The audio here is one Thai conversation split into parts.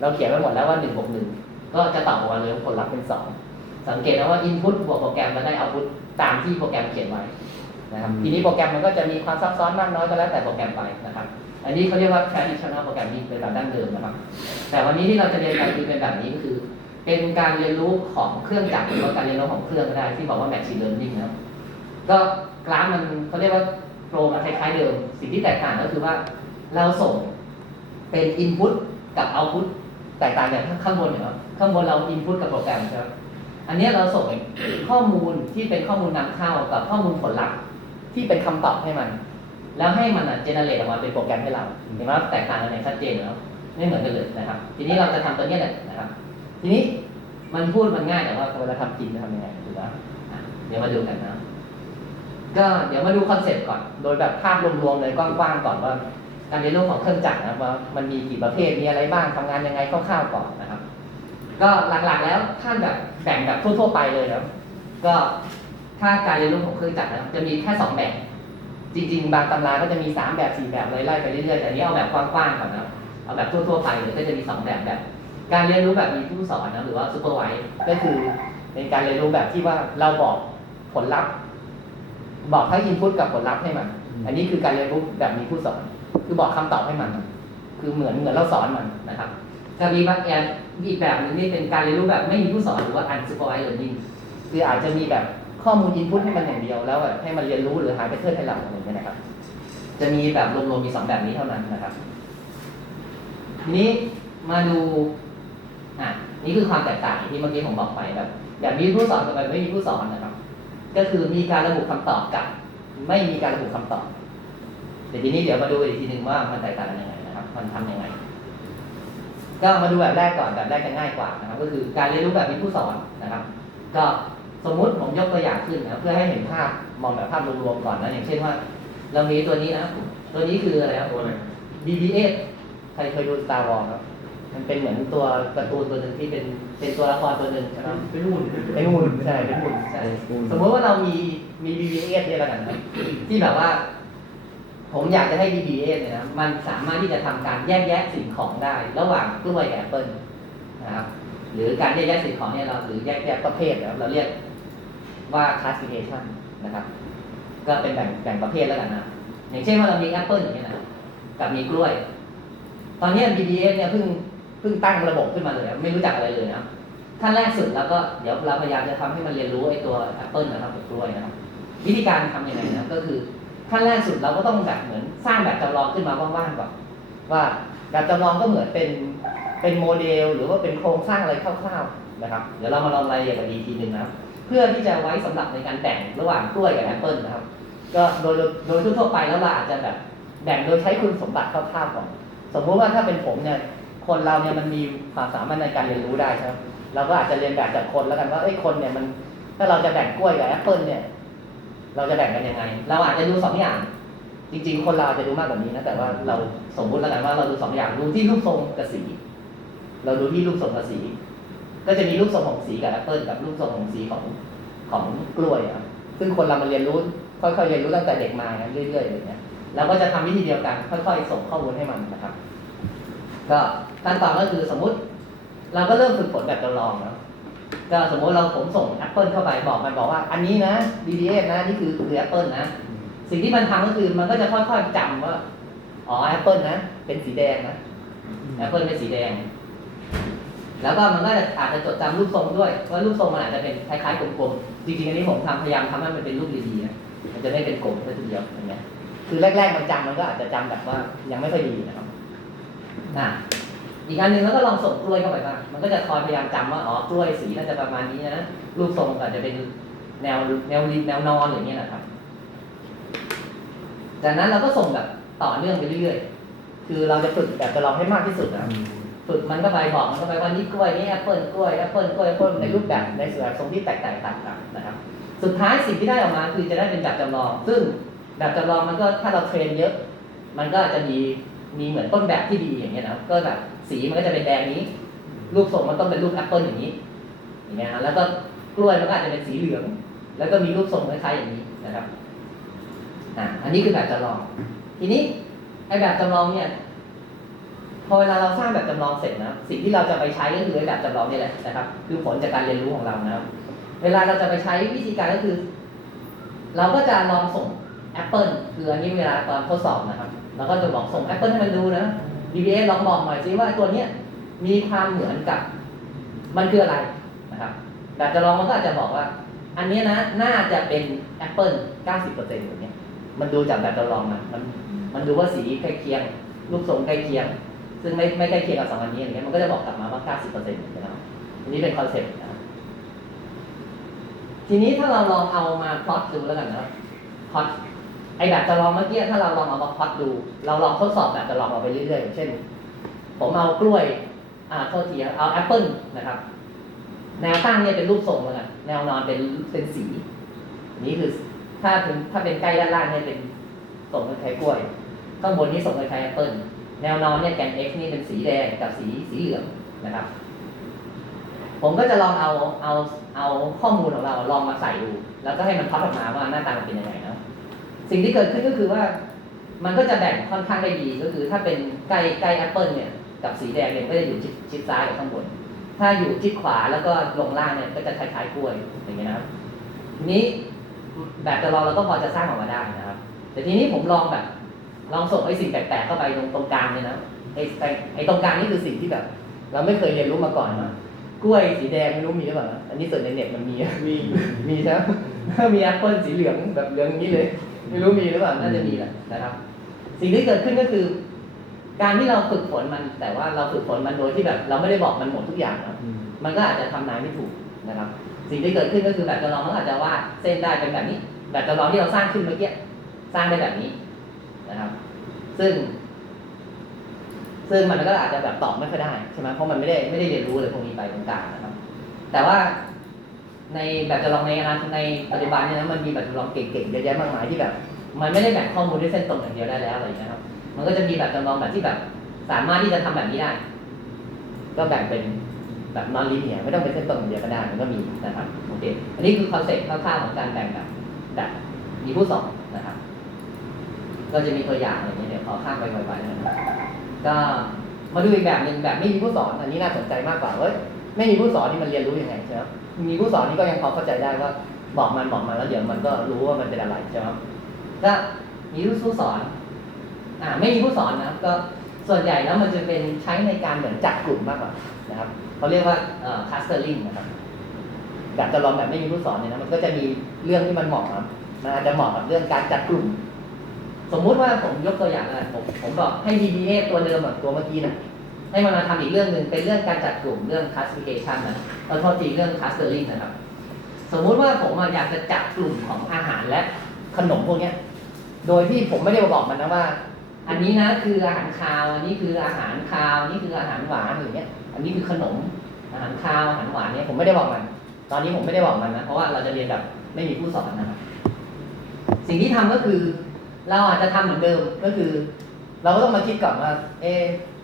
เราเขียนไว้หมดแล้วว่าหนึ่งบวกหนึ่งก็จะตอบออกมาเลยว่าผลลัพธ์เป็นสองสังเกตนะว่า input บวกโปรแกรมมันได้ output ตามที่โปรแกรมเขียนไว้นะครับทีนี้โปรแกรมมันก็จะมีความซับซ้อนมากน้อยก็แล้วแต่โปรแกรมไปนะครับ อันนี้เขาเรียกว่า traditional programming เป็นแบบดั้งเดิมนะครับ แต่วันนี้ที่เราจะเรียนกันคือเป็นแบบนี้ก็คือ เป็นการเรียนรู้ของเครื่องจักรหรือว่าการเรียนรู้ของเครื่องก็ได้ที่บอกว่า machine learning นะครับก็กราฟมันเขาเรียกว่าโปรมันคล้ายๆเดิม สิ่งที่แตกต่างก็คือว่าเราส่งเป็น input กับ output แตกต่างอย่างข้างบนเนี่ยครับข้างบนเรา input กับโปรแกรมใช่ไหมอันนี้เราส่งข้อมูลที่เป็นข้อมูลนำเข้ากับข้อมูลผลลัพธ์ที่เป็นคำตอบให้มัน แล้วให้มันเจเนเรตออกมาเป็นโปรแกรมให้เราเห็นว่าแตกต่างกันอย่างชัดเจนแล้วไม่เหมือนกันเลยนะครับ ทีนี้เราจะทำตัวนี้แหละนะครับ ทีนี้มันพูดมันง่ายแต่ว่าเวลาทำจริงจะทำยังไงถูกไหมอะเดี๋ยวมาดูกันนะก็เดี๋ยวมาดูคอนเซ็ปต์ก่อน โดยแบบภาพรวมๆเลยกว้างๆก่อนว่า การเรียนรู้ของเครื่องจักรนะครับว่ามันมีกี่ประเภทมีอะไรบ้างทำงานยังไงคร่าวๆก่อนนะครับ ก็หลักๆแล้วถ้าแบบแบ่งแบบทั่วๆไปเลยนะครับก็ถ้าการเรียนรู้ของเครื่องจักรนะจะมีแค่สองแบบจริง ๆ บางตำราก็จะมีสามแบบสี่แบบไล่ๆไปเรื่อยๆแต่นี้เอาแบบกว้างๆก่อนนะเอาแบบทั่วๆไปเลยก็จะมีสองแบบแบบ การเรียนรู้แบบมีผู้สอนนะหรือว่าซูเปอร์ไวส์ก็คือเป็นการเรียนรู้แบบที่ว่าเราบอกผลลัพธ์ บอกให้อินพุตกับผลลัพธ์ให้มัน อันนี้คือการเรียนรู้แบบมีผู้สอน คือบอกคำตอบให้มัน คือเหมือนเหมือนเราสอนมันนะครับจะมีบางแอนอีกแบบหนึงนี่เป็นการเรียนรู้แบบไม่มีผู้สอนหรือว่า unsupervised learning คืออาจจะมีแบบข้อมูลอินพุตให้มันอย่างเดียวแล้วแบบให้มันเรียนรู้หรือหาไปเพื่อนให้เราอะไรอย่างเงี้ยนะครับ จะมีแบบรวมๆมีสองแบบนี้เท่านั้นนะครับ ทีนี้มาดูอะนี่คือความแตกต่างที่เมื่อกี้ผมบอกไปแบบแบบมีผู้สอนกับแบบไม่มีผู้สอนนะครับ ก็คือมีการระบุคำตอบกับ ไม่มีการระบุคำตอบ แต่ทีนี้เดี๋ยวมาดูอีกทีหนึ่งว่ามันแตกต่างกันยังไงนะครับ มันทำยังไง ก็มาดูแบบแรกก่อนแบบแรกจะง่ายกว่านะครับ ก็คือการเรียนรู้แบบมีผู้สอนนะครับ ก็สมมุติผมยกตัวอย่างขึ้นนะเพื่อให้เห็นภาพมองแบบภาพรวมๆก่อนนะอย่างเช่นว่า เรามีตัวนี้นะตัวนี้คืออะไรครับตัวอะไร BB-8 ใครเคยดู Star Wars ครับมันเป็นเหมือนตัวการ์ตูนตัวหนึ่งที่เป็นเป็นตัวละครตัวหนึ่งใช่ไหมเป็นหุ่นเป็นหุ่นใช่เป็นหุ่นใช่สมมติว่าเรามีมี BB-8 เนี่ยแล้วกันนะที่แบบว่า ผมอยากจะให้ BB-8 เนี่ยนะมันสามารถที่จะทำการแยกแยะสิ่งของได้ ระหว่างกล้วยแอปเปิลนะครับหรือการแยกแยะสิ่งของเนี่ยเราหรือแยกแยะประเภทนะครับเราเรียกว่า classification นะครับ ก็เป็นแบ่งแบ่งประเภทแล้วกันนะอย่างเช่นว่าเรามีแอปเปิลอย่างเงี้ยนะกับมีกล้วย ตอนนี้ BBS เนี่ยเพิ่งเพิ่งตั้งระบบขึ้นมาเลย ไม่รู้จักอะไรเลยนะขั้นแรกสุดแล้วก็เดี๋ยวเราพยายามจะทำให้มันเรียนรู้ไอ้ตัวแอปเปิลนะครับกับกล้วยนะครับวิธีการทำยังไงนะก็คือ ขั้นแรกสุดเราก็ต้องแบบเหมือนสร้างแบบจำลองขึ้นมาว่างๆก่อนว่าแบบจำลองก็เหมือนเป็นเป็นโมเดล หรือว่าเป็นโครงสร้างอะไรคร่าวๆนะครับ เดี๋ยวเรามาลองรายละเอียดกันดีทีหนึ่งนะครับ เพื่อที่จะไว้สำหรับในการแบ่งระหว่างกล้วยกับแอปเปิลนะครับ ก็โดยโดยทั่วๆไปแล้วเราอาจจะแบบแบ่งโดยใช้คุณสมบัติคร่าวๆก่อนสมมุติว่าถ้าเป็นผมเนี่ยคนเราเนี่ยมันมีความสามารถในการเรียนรู้ได้ใช่ไหมเราก็อาจจะเรียนแบบจากคนแล้วกันว่าเอ้คนเนี่ยมันถ้าเราจะแบ่งกล้วยกับแอปเปิลเนี่ย เราจะแบ่งกันยังไง เราอาจจะดูสองอย่าง จริงๆ คนเราจะดูมากกว่านี้นะ แต่ว่าเราสมมุติแล้วกันว่าเราดูสองอย่าง ดูที่รูปทรงกับสี เราดูที่รูปทรงกับสี ก็จะมีรูปทรงของสีกับแอปเปิลกับรูปทรงของสีของของกล้วยอะครับซึ่งคนเรามาเรียนรู้ค่อยๆเรียนรู้ตั้งแต่เด็กมานะเรื่อยๆอย่างเงี้ยเราก็จะทำวิธีเดียวกัน ค่อยๆส่งข้อมูลให้มันนะครับ ก็ขั้นตอนก็คือสมมุติ เราก็เริ่มฝึกฝนแบบจำลองแล้ว ก็สมมติเราผมส่ง Apple เข้าไปบอกมันบอกว่าอันนี้นะ BDS นะนี่คือคือ Apple นะ สิ่งที่มันทำก็คือมันก็จะค่อยๆจำว่า อ๋อ Apple นะ เป็นสีแดงนะ Apple เป็นสีแดง แล้วก็มันก็อาจจะจดจำรูปทรงด้วยว่ารูปทรงมันอาจจะเป็นคล้ายๆกลมๆจริงๆ อันนี้ผมทำพยายามทำให้มันเป็นรูปดีๆนะมันจะไม่เป็นกลมซะทีเดียวอย่างเงี้ยคือแรก ๆ มันจำมันก็อาจจะจำแบบว่ายังไม่ค่อยดีนะครับอะ อีกอันหนึ่งแล้วก็ลองส่งกล้วยเข้าไปบ้างมันก็จะคอยพยายามจำว่าอ๋อกล้วยสีน่าจะประมาณนี้นะรูปทรงก็อาจจะเป็นแนวแนวริมแนวนอนอย่างเงี้ยนะครับ จากนั้นเราก็ส่งแบบต่อเนื่องไปเรื่อยๆ คือเราจะฝึกแบบจะลองให้มากที่สุดนะครับฝึกมันก็ไปบอกมันก็ไปว่านี่กล้วยนี่แอปเปิลกล้วยแอปเปิลกล้วยแอปเปิลในรูปแบบในส่วนทรงที่แตกต่างกันนะครับ สุดท้ายสิ่งที่ได้ออกมาคือจะได้เป็นแบบจำลอง ซึ่งแบบจำลองมันก็ถ้าเราเทรนเยอะ มันก็อาจจะมีมีเหมือนต้นแบบที่ดีอย่างเงี้ยนะครับก็แบบ สีมันก็จะเป็นแดงนี้ รูปทรงมันต้องเป็นรูปแอปเปิลอย่างนี้อย่างเงี้ยนะแล้วก็กล้วยมันก็อาจจะเป็นสีเหลือง แล้วก็มีรูปทรงคล้ายๆอย่างนี้นะครับอ่าอันนี้คือแบบจำลอง ทีนี้ไอ้แบบจำลองเนี่ย พอเวลาเราสร้างแบบจำลองเสร็จนะสิ่งที่เราจะไปใช้ก็คือไอ้แบบจำลองนี่แหละนะครับ คือผลจากการเรียนรู้ของเรานะครับ เวลาเราจะไปใช้วิธีการก็คือ เราก็จะลองส่ง Apple คืออันนี้เวลาตอนทดสอบนะครับเราก็จะบอกส่ง Apple ให้มันดูนะ DBA ลองบอกหน่อยซิว่าตัวเนี้ยมีความเหมือนกับ มันคืออะไรนะครับแบบจะลองมันก็อาจจะบอกว่า อันนี้นะน่าจะเป็น Apple 90%อย่างเนี้ยมันดูจากแบบจำลองนะมัน มันดูว่าสีใกล้เคียง รูปทรงใกล้เคียง ซึ่งไม่ไม่ใกล้เคียงกับสองอันนี้อย่างเงี้ยมันก็จะบอกกลับมาว่า 90%นะครับอันนี้เป็นคอนเซ็ปต์นะครับทีนี้ถ้าเราลองเอามาพลอตดูแล้วกันนะครับพลอต ไอแบบจำลองเมื่อกี้ถ้าเราลองเอามาพลอตดู เราลองทดสอบแบบจำลองเอาไปเรื่อยๆอย่างเช่น ผมเอากล้วยอ่าโทษทีเอาแอปเปิลนะครับ แนวตั้งเนี่ยเป็นรูปทรงแล้วกันแนวนอนเป็นเป็นสี นี่คือถ้าเป็นถ้าเป็นใกล้ด้านล่างเนี่ยเป็นทรงคล้ายๆกล้วยข้างบนนี่ทรงคล้ายๆแอปเปิลแนวนอนเนี่ยแกน x นี่เป็นสีแดงกับสีสีเหลืองนะครับ ผมก็จะลองเอาเอาเอาข้อมูลของเราลองมาใส่ดู แล้วก็ให้มันพับออกมาว่าหน้าตามันเป็นยังไงนะ สิ่งที่เกิดขึ้นก็คือว่า มันก็จะแบ่งค่อนข้างได้ดีก็คือ ถ้าเป็นใกล้ใกล้แอปเปิลเนี่ยกับสีแดงเนี่ยก็จะอยู่ชิดซ้ายกับข้างบน ถ้าอยู่ชิดขวาแล้วก็ลงล่างเนี่ยก็จะคล้ายๆกล้วยอย่างเงี้ยนะครับทีนี้แบบจะลองเราก็พอจะสร้างออกมาได้นะครับ แต่ทีนี้ผมลองแบบ ลองส่งไอ้สิ่งแปลกๆเข้าไปตรงตรงกลางเนี่ยนะไอ้ไอ้ตรงกลางนี่คือสิ่งที่แบบ เราไม่เคยเรียนรู้มาก่อนนะกล้วยสีแดงไม่รู้มีหรือเปล่าอันนี้ส่วนในเน็ตมันมีมีมีใช่ไหมมีแอปเปิลสีเหลืองแบบเหลืองอย่างนี้เลย ไม่รู้มีหรือเปล่าน่าจะมีแหละนะครับ สิ่งที่เกิดขึ้นก็คือ การที่เราฝึกฝนมัน แต่ว่าเราฝึกฝนมันโดยที่แบบ เราไม่ได้บอกมันหมดทุกอย่างนะมันก็อาจจะทำนายไม่ถูกนะครับ สิ่งที่เกิดขึ้นก็คือแบบจำลองมันอาจจะวาดเส้นได้เป็นแบบนี้ แบบจำลองที่เราสร้างขึ้นเมื่อกี้สร้างได้แบบนี้นะครับ ซึ่ง ซึ่งมันก็อาจจะแบบตอบไม่ค่อยได้ใช่ไหมเพราะมันไม่ได้ไม่ได้เรียนรู้อะไรพวกนี้ไปตรงกลางนะครับ แต่ว่า ในแบบจำลองในอนาคตในปัจจุบันเนี่ยนะมันมีแบบจำลองเก่งๆเยอะแยะมากมายที่แบบ มันไม่ได้แบ่งข้อมูลด้วยเส้นตรงอย่างเดียวได้แล้วอะไรอย่างเงี้ยครับ มันก็จะมีแบบจำลองแบบที่แบบ สามารถที่จะทำแบบนี้ได้ ก็แบ่งเป็นแบบนอนลิเนียไม่ต้องเป็นเส้นตรงอย่างเดียวก็ได้มันก็มีนะครับโอเคอันนี้คือคอนเซ็ปต์คร่าวๆของการแบ่งแบบแบบมีผู้สอนนะครับก็จะมีตัวอย่างอะไรอย่างเงี้ยเดี๋ยวขอข้ามไปไวๆนะครับก็มาดูอีกแบบหนึ่งแบบไม่มีผู้สอนอันนี้น่าสนใจมากกว่าเว้ย ไม่มีผู้สอนนี่มันเรียนรู้ยังไงใช่ไหมมีผู้สอนนี่ก็ยังพอเข้าใจได้ว่าบอกมันบอกมันแล้วเดี๋ยวมันก็รู้ว่ามันเป็นอะไรใช่ไหมก็มีผู้สอนอ่าไม่มีผู้สอนนะก็ส่วนใหญ่แล้วมันจะเป็นใช้ในการเหมือนจัดกลุ่มมากกว่านะครับเขาเรียกว่าเอ่อ clustering นะครับแบบจะลองแบบไม่มีผู้สอนเนี่ยนะมันก็จะมีเรื่องที่มันเหมาะครับมันอาจจะเหมาะกับเรื่องการจัดกลุ่ม สมมุติว่าผมยกตัวอย่างอะไรผมผมบอกให้ DBA ตัวเดิมอะตัวเมื่อกี้นะ ให้มันมาทำอีกเรื่องหนึ่งเป็นเรื่องการจัดกลุ่มเรื่อง classification นะแล้วโทษทีเรื่อง clustering นะครับ สมมุติว่าผมอยากจะจัดกลุ่มของอาหารและขนมพวกเนี้ยโดยที่ผมไม่ได้บอกมันนะว่า อันนี้นะคืออาหารคาว อันนี้คืออาหารคาวนนี้คืออาหารหวานอย่างเงี้ย อันนี้คือขนม อาหารคาวอาหารหวานเนี่ยผมไม่ได้บอกมัน ตอนนี้ผมไม่ได้บอกมันนะ เพราะว่าเราจะเรียนแบบไม่มีผู้สอนนะครับ สิ่งที่ทำก็คือ เราอาจจะทำเหมือนเดิมก็คือ เราก็ต้องมาคิดก่อนว่า เอ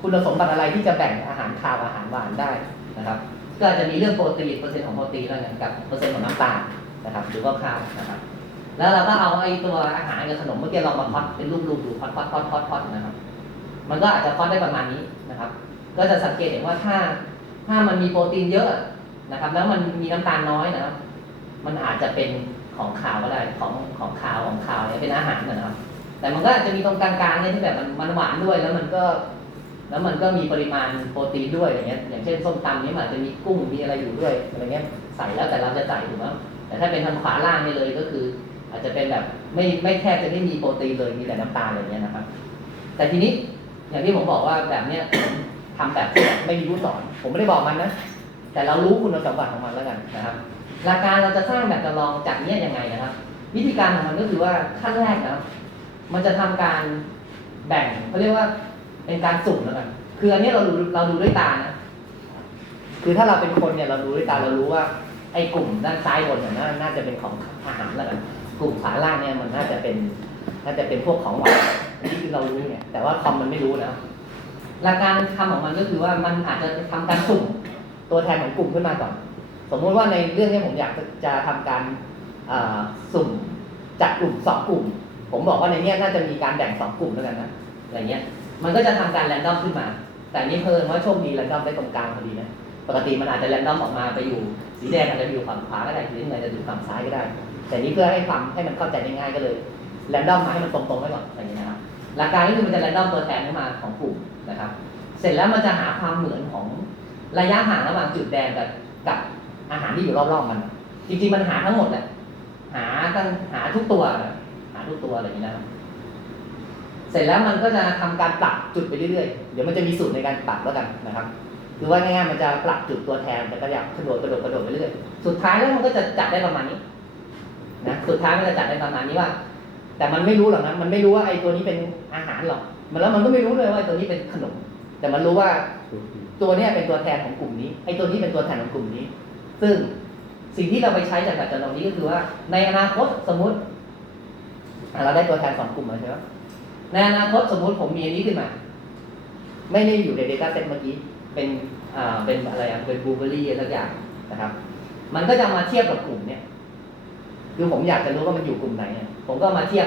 คุณสมบัติอะไรที่จะแบ่งอาหารคาวอาหารหวานได้นะครับ ก็อาจจะมีเรื่องโปรตีนเปอร์เซ็นต์ของโปรตีนแล้วกันกับเปอร์เซ็นต์ของน้ำตาลนะครับหรือว่าข้าวนะครับ แล้วเราก็เอาไอ้ตัวอาหารกับขนมเมื่อกี้เรามาพอดเป็นรูปๆดูพอดพอดพอดพอดพอดนะครับ มันก็อาจจะพอดได้ประมาณนี้นะครับ ก็จะสังเกตเห็นว่าถ้าถ้ามันมีโปรตีนเยอะนะครับ แล้วมันมีน้ำตาลน้อยนะครับ มันอาจจะเป็นของขาวก็ได้ของของขาวของขาวเนี่ยเป็นอาหารนะครับ แต่มันก็อาจจะมีตรงกลางๆเนี่ยที่แบบมันหวานด้วยแล้วมันก็ แล้วมันก็มีปริมาณโปรตีนด้วยอย่างเงี้ย อย่างเช่นส้มตำนี้มันจะมีกุ้งมีอะไรอยู่ด้วยอะไรเงี้ยใส่แล้วแต่เราจะใส่ถูกไหมแต่ถ้าเป็นทางขวาล่างนี่เลยก็คือ อาจจะเป็นแบบไม่ไม่แทบจะไม่มีโปรตีนเลยมีแต่น้ำตาลอะไรเงี้ยนะครับ แต่ทีนี้อย่างที่ผมบอกว่าแบบเนี้ยทำแบบที่แบบไม่มีผู้สอน ผมไม่ได้บอกมันนะแต่เรารู้คุณสมบัติของมันแล้วกันนะครับหลักการเราจะสร้างแบบจำลองจากเนี้ยยังไงนะครับ วิธีการของมันก็คือว่าขั้นแรกนะมันจะทำการแบ่งเขาเรียกว่า เป็นการสุ่มแล้วกันคืออันนี้เราดูเราดูด้วยตานะคือถ้าเราเป็นคนเนี่ยเราดูด้วยตาเรารู้ว่า ไอ้กลุ่มด้านซ้ายบนเนี่ยน่าน่าจะเป็นของอาหารแล้วกันกลุ่มขาล่างเนี่ยมันน่าจะเป็น น่าจะเป็นพวกของหวานอันนี้คือเรารู้ไงแต่ว่าคอมมันไม่รู้นะหลักการทำของมันก็คือว่ามันอาจจะทำการสุ่มตัวแทนของกลุ่มขึ้นมาก่อน สมมุติว่าในเรื่องนี้ผมอยากจะจะทำการสุ่มจัดกลุ่มสองกลุ่ม ผมบอกว่าในเนี้ยน่าจะมีการแบ่งสองกลุ่มแล้วกันนะอะไรเงี้ย มันก็จะทำการแรนดอมขึ้นมา แต่นี้เพิ่มว่าโชคดีแรนดอมได้ตรงกลางพอดีนะปกติมันอาจจะแรนดอมออกมาไปอยู่สีแดงอาจจะไปอยู่ฝั่งขวาก็ได้สีน้ำเงินจะอยู่ฝั่งซ้ายก็ได้ แต่นี้เพื่อให้ความให้มันเข้าใจง่ายๆก็เลยแรนดอมมาให้มันตรงๆไว้ก่อนอย่างนี้นะครับหลักการก็คือมันจะแรนดอมตัวแทนขึ้นมาของกลุ่มนะครับ เสร็จแล้วมันจะหาความเหมือนของระยะห่างระหว่างจุดแดงกับกับอาหารที่อยู่รอบๆมัน จริงๆมันหาทั้งหมดแหละหาตั้งหาทุกตัวหาทุกตัวอะไรอย่างนี้นะครับ เสร็จแล้วมันก็จะทำการปรับจุดไปเรื่อยๆ เดี๋ยวมันจะมีสูตรในการปรับแล้วกันนะครับคือว่าง่ายๆมันจะปรับจุดตัวแทนแต่ก็อยากกระโดดกระโดดกระโดดไปเรื่อยๆสุดท้ายแล้วมันก็จะจัดได้ประมาณนี้นะสุดท้ายมันจะจัดได้ประมาณนี้ว่า แต่มันไม่รู้หรอกนะมันไม่รู้ว่าไอ้ตัวนี้เป็นอาหารหรอกมันแล้วมันก็ไม่รู้เลยว่าตัวนี้เป็นขนม แต่มันรู้ว่าตัวเนี้ยเป็นตัวแทนของกลุ่มนี้ไอ้ตัวนี้เป็นตัวแทนของกลุ่มนี้ ซึ่งสิ่งที่เราไปใช้จากแบบจำลองนี้ก็คือว่า ในอนาคตสมมุติเราได้ตัวแทนสองกลุ่มมาใช่ไหม ในอนาคตสมมุติผมมีอันนี้ขึ้นมา ไม่ได้อยู่ใน Data Set เมื่อกี้ เป็นอ่าเป็นอะไรอะเป็นบลูเบอรี่อะไรสักอย่างนะครับ มันก็จะมาเทียบกับกลุ่มเนี้ยคือผมอยากจะรู้ว่ามันอยู่กลุ่มไหนเนี่ยผมก็มาเทียบ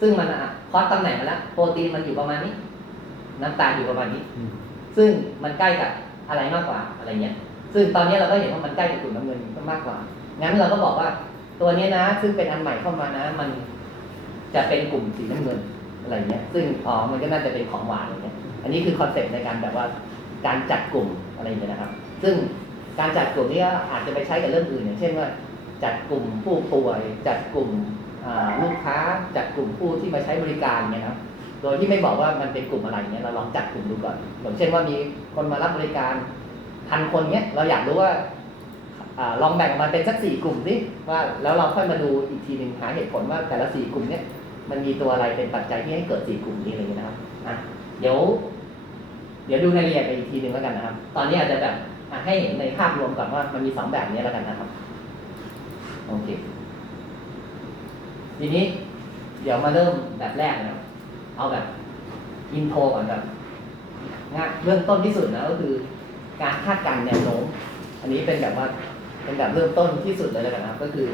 ซึ่งมันอะคอสตำแหน่งมาแล้วโปรตีนมันอยู่ประมาณนี้ น้ำตาลอยู่ประมาณนี้ ซึ่งมันใกล้กับอะไรมากกว่าอะไรเงี้ย ซึ่งตอนนี้เราก็เห็นว่ามันใกล้กับกลุ่มน้ำเงินมากกว่า งั้นเราก็บอกว่าตัวนี้นะ ซึ่งเป็นอันใหม่เข้ามานะ มันจะเป็นกลุ่มสีน้ำเงิน อะไรเงี้ยซึ่งอ๋อมันก็น่าจะเป็นของหวานอะไรเงี้ยอันนี้คือคอนเซ็ปต์ในการแบบว่าการจัดกลุ่มอะไรอย่างเงี้ยนะครับ ซึ่งการจัดกลุ่มนี้ก็อาจจะไปใช้กับเรื่องอื่น อย่างเช่นว่า จัดกลุ่มผู้ป่วย จัดกลุ่มลูกค้า จัดกลุ่มผู้ที่มาใช้บริการเงี้ยนะครับโดยที่ไม่บอกว่ามันเป็นกลุ่มอะไรเงี้ยเราลองจัดกลุ่มดูก่อนอย่างเช่นว่ามีคนมารับบริการพันคนเนี้ยเราอยากรู้ว่าอลองแบ่งออกมาเป็นสักสี่กลุ่มสิว่าแล้วเราค่อยมาดูอีกทีหนึ่งหาเหตุผลว่าแต่ละสี่กลุ่มเนี้ย มันมีตัวอะไรเป็นปัจจัยที่ให้เกิดสี่กลุ่มนี้อะไรเงี้ยนะครับอะเดี๋ยว เดี๋ยวดูในรายละเอียดไปอีกทีหนึ่งแล้วกันนะครับ ตอนนี้อาจจะแบบอะให้เห็นในภาพรวมก่อนว่ามันมีสองแบบนี้แล้วกันนะครับโอเคทีนี้ เดี๋ยวมาเริ่มแบบแรกนะเอาแบบอินโทรก่อนแบบงานเริ่มต้นที่สุดนะก็คือ การคาดการณ์แนวโน้ม อันนี้เป็นแบบว่าเป็นแบบเริ่มต้นที่สุดเลยแล้วกันนะครับก็คือ